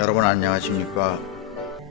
여러분 안녕하십니까.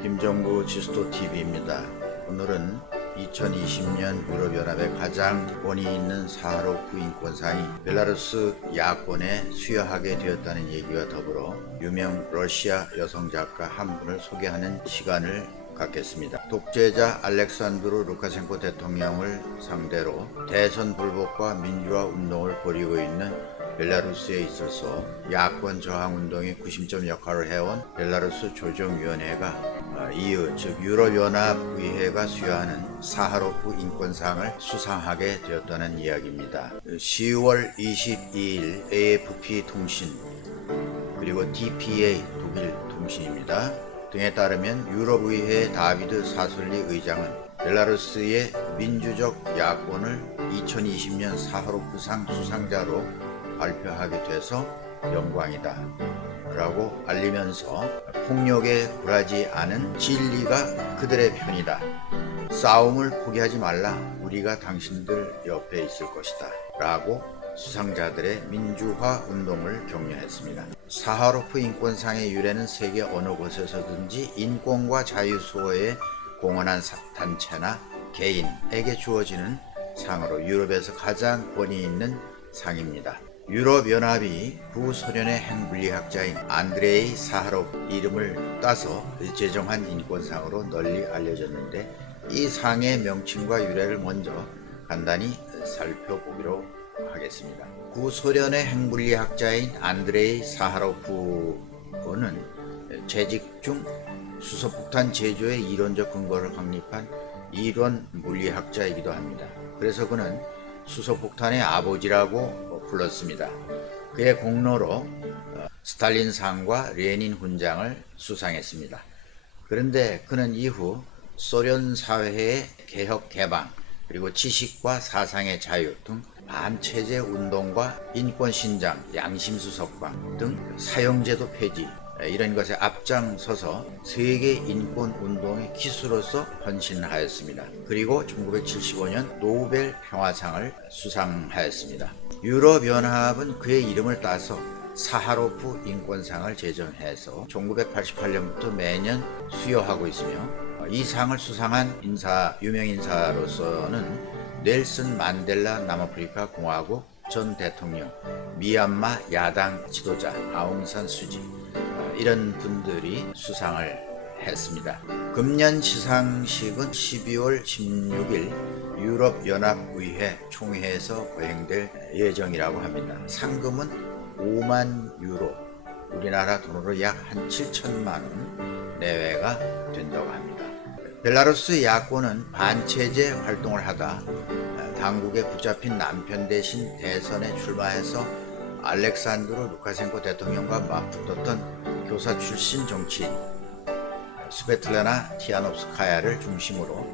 김정구 지스토TV입니다. 오늘은 2020년 유럽연합의 가장 권위 있는 사하로프 인권상이 벨라루스 야권에 수여하게 되었다는 얘기와 더불어 유명 러시아 여성작가 한 분을 소개하는 시간을 갖겠습니다. 독재자 알렉산드르 루카셴코 대통령을 상대로 대선 불복과 민주화 운동을 벌이고 있는 벨라루스에 있어서 야권 저항 운동의 구심점 역할을 해온 벨라루스 조정위원회가 EU 즉 유럽연합의회가 수여하는 사하로프 인권상을 수상하게 되었다는 이야기입니다. 10월 22일 AFP 통신 그리고 DPA 독일 통신입니다. 등에 따르면 유럽의회 다비드 사솔리 의장은 벨라루스의 민주적 야권을 2020년 사하로프상 수상자로 발표하게 돼서 영광이다 라고 알리면서 폭력에 굴하지 않은 진리가 그들의 편이다. 싸움을 포기하지 말라. 우리가 당신들 옆에 있을 것이다 라고 수상자들의 민주화 운동을 격려했습니다. 사하로프 인권상의 유래는 세계 어느 곳에서든지 인권과 자유 수호에 공헌한 단체나 개인에게 주어지는 상으로 유럽에서 가장 권위 있는 상입니다. 유럽연합이 구소련의 핵물리학자인 안드레이 사하로프 이름을 따서 제정한 인권상으로 널리 알려졌는데, 이 상의 명칭과 유래를 먼저 간단히 살펴보기로 하겠습니다. 구소련의 핵물리학자인 안드레이 사하로프는 재직 중 수소폭탄 제조의 이론적 근거를 확립한 이론 물리학자이기도 합니다. 그래서 그는 수소폭탄의 아버지라고 불렀습니다. 그의 공로로 스탈린상과 레닌 훈장을 수상했습니다. 그런데 그는 이후 소련 사회의 개혁 개방 그리고 지식과 사상의 자유 등 반체제 운동과 인권 신장, 양심수 석방 등 사형제도 폐지 이런 것에 앞장서서 세계 인권 운동의 기수로서 헌신하였습니다. 그리고 1975년 노벨 평화상을 수상하였습니다. 유럽연합은 그의 이름을 따서 사하로프 인권상을 제정해서 1988년부터 매년 수여하고 있으며, 이 상을 수상한 유명 인사로서는 넬슨 만델라 남아프리카 공화국 전 대통령, 미얀마 야당 지도자 아웅산 수지 이런 분들이 수상을 했습니다. 금년 시상식은 12월 16일 유럽연합의회 총회에서 거행될 예정이라고 합니다. 상금은 5만 유로, 우리나라 돈으로 약 한 7천만 원 내외가 된다고 합니다. 벨라루스 야권은 반체제 활동을 하다 당국에 붙잡힌 남편 대신 대선에 출마해서 알렉산드르 루카셴코 대통령과 맞붙었던 교사 출신 정치인 스베틀라나 티하노프스카야를 중심으로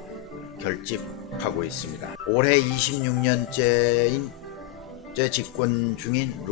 결집하고 있습니다. 올해 26년째인 집권 중인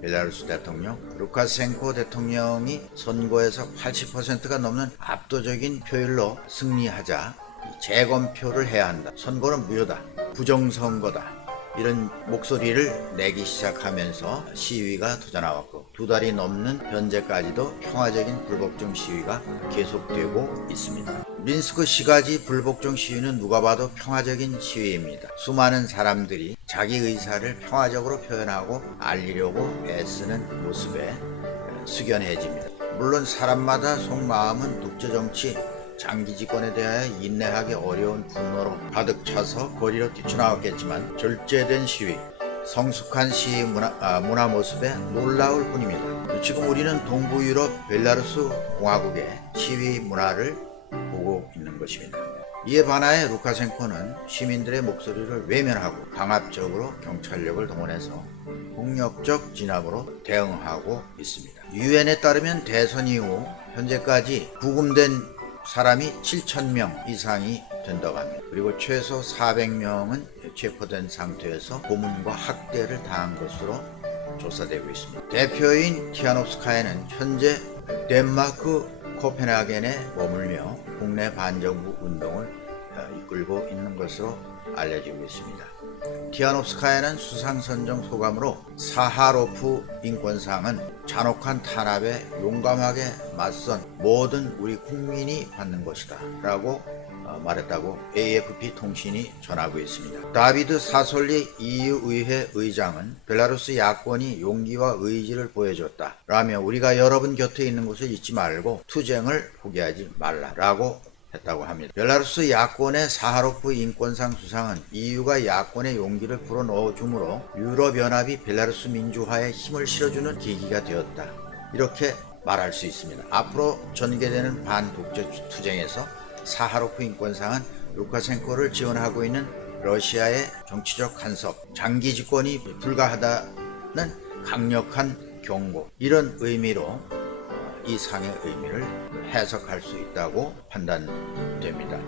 벨라루스 대통령 루카셴코 대통령이 선거에서 80%가 넘는 압도적인 표율로 승리하자 재검표를 해야 한다, 선거는 무효다, 부정선거다 이런 목소리를 내기 시작하면서 시위가 터져나왔고, 2달이 넘는 현재까지도 평화적인 불복종 시위가 계속되고 있습니다. 민스크 시가지 불복종 시위는 누가 봐도 평화적인 시위입니다. 수많은 사람들이 자기 의사를 평화적으로 표현하고 알리려고 애쓰는 모습에 숙연해집니다. 물론 사람마다 속마음은 독재정치 장기 집권에 대하여 인내하기 어려운 분노로 가득 차서 거리로 뛰쳐나왔겠지만, 절제된 시위, 성숙한 시위 문화 모습에 놀라울 뿐입니다. 지금 우리는 동부 유럽 벨라루스 공화국의 시위 문화를 보고 있는 것입니다. 이에 반하여 루카셴코는 시민들의 목소리를 외면하고 강압적으로 경찰력을 동원해서 폭력적 진압으로 대응하고 있습니다. 유엔에 따르면 대선 이후 현재까지 구금된 사람이 7,000명 이상이 된다고 합니다. 그리고 최소 400명은 체포된 상태에서 고문과 학대를 당한 것으로 조사되고 있습니다. 대표인 티하노프스카야는 현재 덴마크 코펜하겐에 머물며 국내 반정부 운동을 이끌고 있는 것으로 알려지고 있습니다. 티하노프스카야는 수상선정 소감으로 사하로프 인권상은 잔혹한 탄압에 용감하게 맞선 모든 우리 국민이 받는 것이다 라고 말했다고 AFP 통신이 전하고 있습니다. 다비드 사솔리 EU 의회 의장은 벨라루스 야권이 용기와 의지를 보여줬다 라며 우리가 여러분 곁에 있는 것을 잊지 말고 투쟁을 포기하지 말라라고 했다고 합니다. 벨라루스 야권의 사하로프 인권상 수상은 EU가 야권의 용기를 불어넣어 주므로 유럽연합이 벨라루스 민주화에 힘을 실어주는 계기가 되었다. 이렇게 말할 수 있습니다. 앞으로 전개되는 반독재 투쟁에서 사하로프 인권상은 루카셴코를 지원하고 있는 러시아의 정치적 간섭, 장기 집권이 불가하다는 강력한 경고, 이런 의미로 이 상의 의미를 해석할 수 있다고 판단됩니다.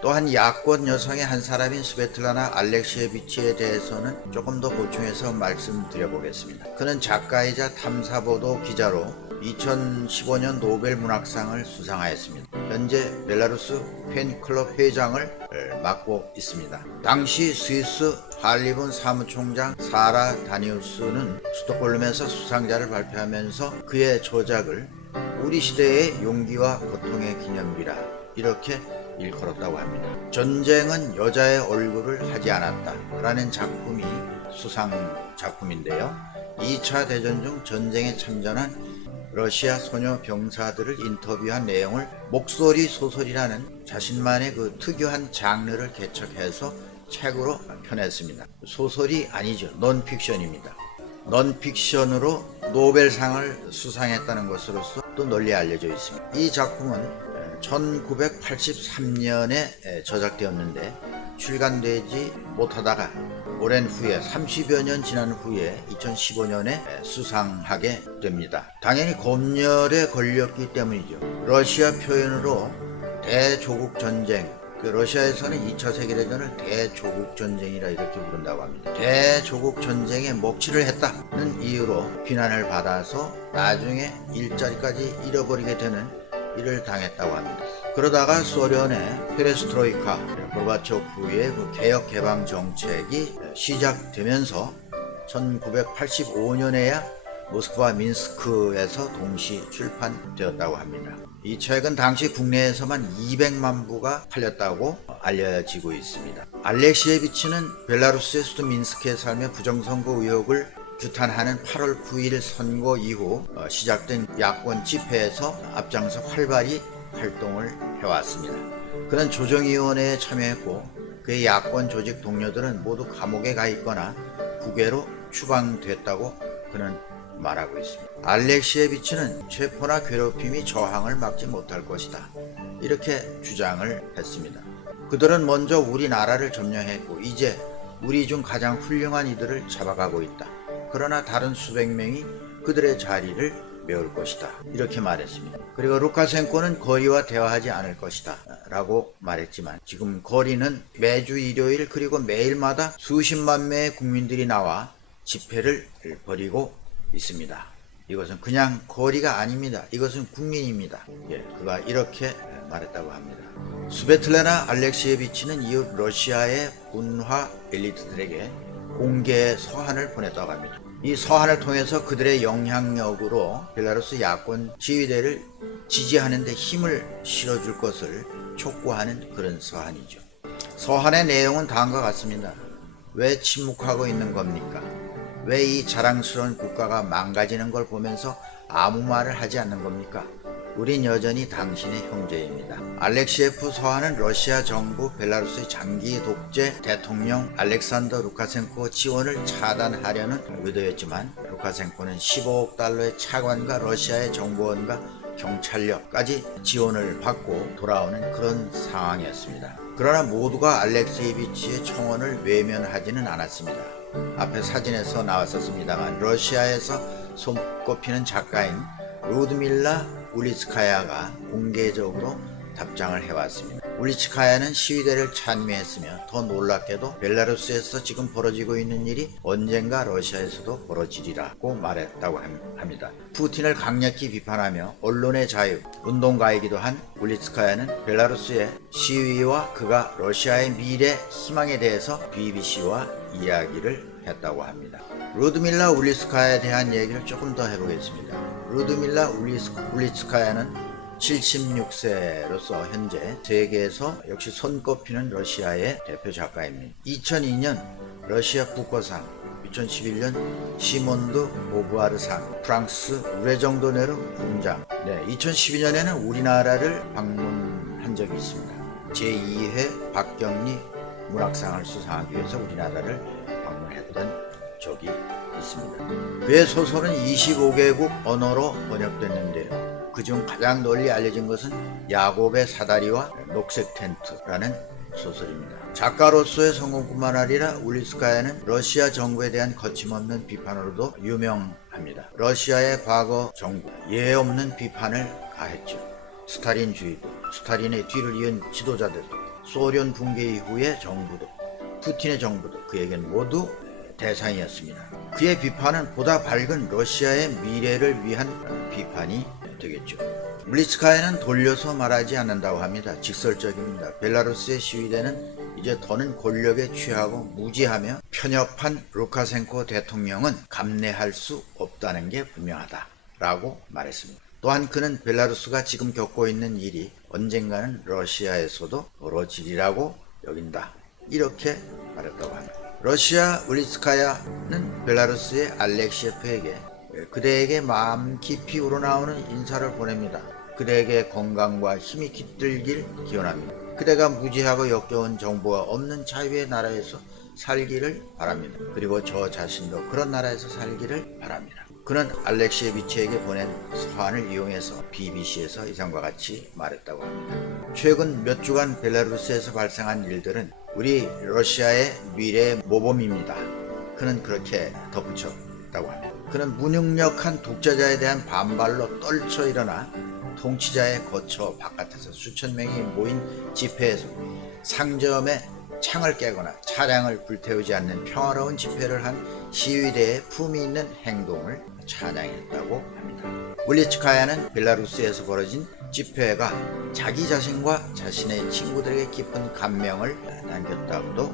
또한 야권 여성의 한 사람인 스베틀라나 알렉시에비치에 대해서는 조금 더 보충해서 말씀드려보겠습니다. 그는 작가이자 탐사보도 기자로 2015년 노벨 문학상을 수상하였습니다. 현재 벨라루스 팬클럽 회장을 맡고 있습니다. 당시 스위스 할리본 사무총장 사라 다니우스는 스톡홀름에서 수상자를 발표하면서 그의 저작을 우리 시대의 용기와 고통의 기념비라 이렇게 일컬었다고 합니다. 전쟁은 여자의 얼굴을 하지 않았다 라는 작품이 수상 작품인데요. 2차 대전 중 전쟁에 참전한 러시아 소녀 병사들을 인터뷰한 내용을 목소리 소설이라는 자신만의 그 특유한 장르를 개척해서 책으로 펴냈습니다. 소설이 아니죠. 논픽션입니다. 논픽션으로 노벨상을 수상했다는 것으로서 또 널리 알려져 있습니다. 이 작품은 1983년에 저작되었는데 출간되지 못하다가 오랜 후에 30여 년 지난 후에 2015년에 수상하게 됩니다. 당연히 검열에 걸렸기 때문이죠. 러시아 표현으로 대조국 전쟁, 러시아에서는 2차 세계대전을 대조국 전쟁이라 이렇게 부른다고 합니다. 대조국 전쟁에 먹칠을 했다는 이유로 비난을 받아서 나중에 일자리까지 잃어버리게 되는 일을 당했다고 합니다. 그러다가 소련의 페레스트로이카, 고르바초프의 그 개혁 개방 정책이 시작되면서 1985년에야 모스크바 민스크에서 동시 출판되었다고 합니다. 이 책은 당시 국내에서만 200만 부가 팔렸다고 알려지고 있습니다. 알렉시에비치는 벨라루스의 수도 민스크에 살며 부정선거 의혹을 규탄하는 8월 9일 선거 이후 시작된 야권 집회에서 앞장서 활발히 활동을 해왔습니다. 그는 조정위원회에 참여했고 그의 야권 조직 동료들은 모두 감옥에 가 있거나 국외로 추방됐다고 그는 말하고 있습니다. 알렉시에비치는 체포나 괴롭힘이 저항을 막지 못할 것이다 이렇게 주장을 했습니다. 그들은 먼저 우리나라를 점령했고 이제 우리 중 가장 훌륭한 이들을 잡아가고 있다. 그러나 다른 수백 명이 그들의 자리를 메울 것이다 이렇게 말했습니다. 그리고 루카셴코는 거리와 대화하지 않을 것이다 라고 말했지만 지금 거리는 매주 일요일 그리고 매일마다 수십만 명의 국민들이 나와 집회를 벌이고 있습니다. 이것은 그냥 거리가 아닙니다. 이것은 국민입니다. 그가 이렇게 말했다고 합니다. 스베틀라나 알렉시에비치는 이후 러시아의 문화 엘리트들에게 공개 서한을 보냈다고 합니다. 이 서한을 통해서 그들의 영향력으로 벨라루스 야권 지휘대를 지지하는 데 힘을 실어줄 것을 촉구하는 그런 서한이죠. 서한의 내용은 다음과 같습니다. 왜 침묵하고 있는 겁니까? 왜 이 자랑스러운 국가가 망가지는 걸 보면서 아무 말을 하지 않는 겁니까? 우린 여전히 당신의 형제입니다. 알렉시에프 서한은 러시아 정부 벨라루스의 장기 독재 대통령 알렉산더 루카셴코 지원을 차단하려는 의도였지만 루카셴코는 15억 달러의 차관과 러시아의 정보원과 경찰력까지 지원을 받고 돌아오는 그런 상황이었습니다. 그러나 모두가 알렉시에비치의 청원을 외면하지는 않았습니다. 앞에 사진에서 나왔었습니다만 러시아에서 손꼽히는 작가인 루드밀라 울리츠카야가 공개적으로 답장을 해왔습니다. 울리츠카야는 시위대를 찬미했으며 더 놀랍게도 벨라루스에서 지금 벌어지고 있는 일이 언젠가 러시아에서도 벌어지리라고 말했다고 합니다. 푸틴을 강력히 비판하며 언론의 자유, 운동가이기도 한 울리츠카야는 벨라루스의 시위와 그가 러시아의 미래 희망에 대해서 BBC와 이야기를 했다고 합니다. 루드밀라 울리츠카야에 대한 얘기를 조금 더 해보겠습니다. 루드밀라 울리츠카야는 76세로서 현재 세계에서 역시 손꼽히는 러시아의 대표 작가입니다. 2002년 러시아 국어상, 2011년 시몬드 보부아르상, 프랑스 우레정도네르 훈장, 2012년에는 우리나라를 방문한 적이 있습니다. 제2회 박경리 문학상을 수상하기 위해서 우리나라를 방문했던 적이 있습니다. 그의 소설은 25개국 언어로 번역됐는데요. 그중 가장 널리 알려진 것은 야곱의 사다리와 녹색 텐트라는 소설입니다. 작가로서의 성공뿐만 아니라 울리츠카야는 러시아 정부에 대한 거침없는 비판으로도 유명합니다. 러시아의 과거 정부, 예외 없는 비판을 가했죠. 스탈린주의도, 스탈린의 뒤를 이은 지도자들도, 소련 붕괴 이후의 정부도, 푸틴의 정부도 그에겐 모두 대상이었습니다. 그의 비판은 보다 밝은 러시아의 미래를 위한 비판이 되겠죠. 울리츠카야는 돌려서 말하지 않는다고 합니다. 직설적입니다. 벨라루스의 시위대는 이제 더는 권력에 취하고 무지하며 편협한 루카센코 대통령은 감내할 수 없다는 게 분명하다 라고 말했습니다. 또한 그는 벨라루스가 지금 겪고 있는 일이 언젠가는 러시아에서도 벌어지리라고 여긴다, 이렇게 말했다고 합니다. 러시아 울리츠카야는 벨라루스의 알렉시예프에게 그대에게 마음 깊이 우러나오는 인사를 보냅니다. 그대에게 건강과 힘이 깃들길 기원합니다. 그대가 무지하고 역겨운 정보가 없는 자유의 나라에서 살기를 바랍니다. 그리고 저 자신도 그런 나라에서 살기를 바랍니다. 그는 알렉시에비치에게 보낸 서한을 이용해서 BBC에서 이상과 같이 말했다고 합니다. 최근 몇 주간 벨라루스에서 발생한 일들은 우리 러시아의 미래의 모범입니다. 그는 그렇게 덧붙였다고 합니다. 그는 무능력한 독재자에 대한 반발로 떨쳐 일어나 통치자의 거처 바깥에서 수천 명이 모인 집회에서 상점에 창을 깨거나 차량을 불태우지 않는 평화로운 집회를 한 시위대의 품위 있는 행동을 찬양했다고 합니다. 울리츠카야는 벨라루스에서 벌어진 집회가 자기 자신과 자신의 친구들에게 깊은 감명을 남겼다고도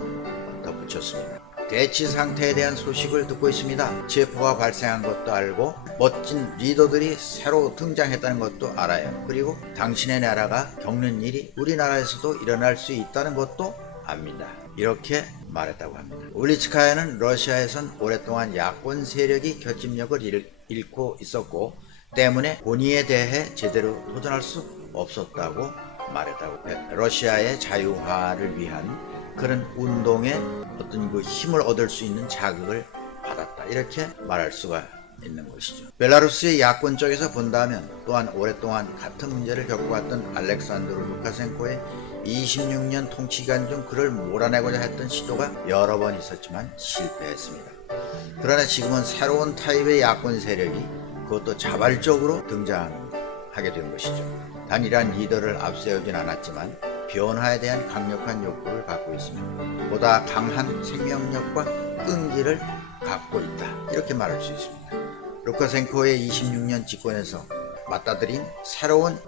덧붙였습니다. 대치 상태에 대한 소식을 듣고 있습니다. 체포가 발생한 것도 알고 멋진 리더들이 새로 등장했다는 것도 알아요. 그리고 당신의 나라가 겪는 일이 우리나라에서도 일어날 수 있다는 것도 압니다. 이렇게 말했다고 합니다. 울리츠카야는 러시아에선 오랫동안 야권 세력이 결집력을 잃고 있었고 때문에 권위에 대해 제대로 도전할 수 없었다고 말했다고 해요. 러시아의 자유화를 위한 그런 운동에 어떤 그 힘을 얻을 수 있는 자극을 받았다, 이렇게 말할 수가 있는 것이죠. 벨라루스의 야권 쪽에서 본다면 또한 오랫동안 같은 문제를 겪어왔던 알렉산드르 루카센코의 26년 통치 기간 중 그를 몰아내고자 했던 시도가 여러 번 있었지만 실패했습니다. 그러나 지금은 새로운 타입의 야권 세력이 그것도 자발적으로 등장하게 된 것이죠. 단일한 리더를 앞세우진 않았지만 변화에 대한 강력한 욕구를 갖고 있습니다. 보다 강한 생명력과 끈기를 갖고 있다, 이렇게 말할 수 있습니다. 루카센코의 26년 집권에서 맞닥뜨린 새로운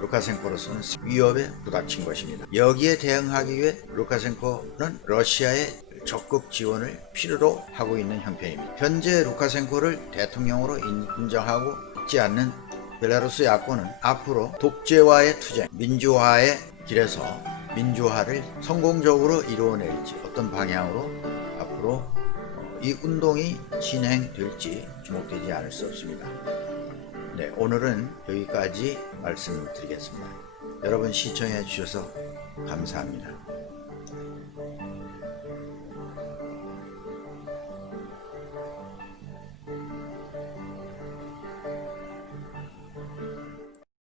루카센코로서는 위협에 부닥친 것입니다. 여기에 대응하기 위해 루카센코는 러시아의 적극 지원을 필요로 하고 있는 형편입니다. 현재 루카센코를 대통령으로 인정하고 있지 않는 벨라루스 야권은 앞으로 독재와의 투쟁, 민주화의 길에서 민주화를 성공적으로 이루어낼지, 어떤 방향으로 앞으로 이 운동이 진행될지 주목되지 않을 수 없습니다. 오늘은 여기까지 말씀드리겠습니다. 여러분 시청해 주셔서 감사합니다.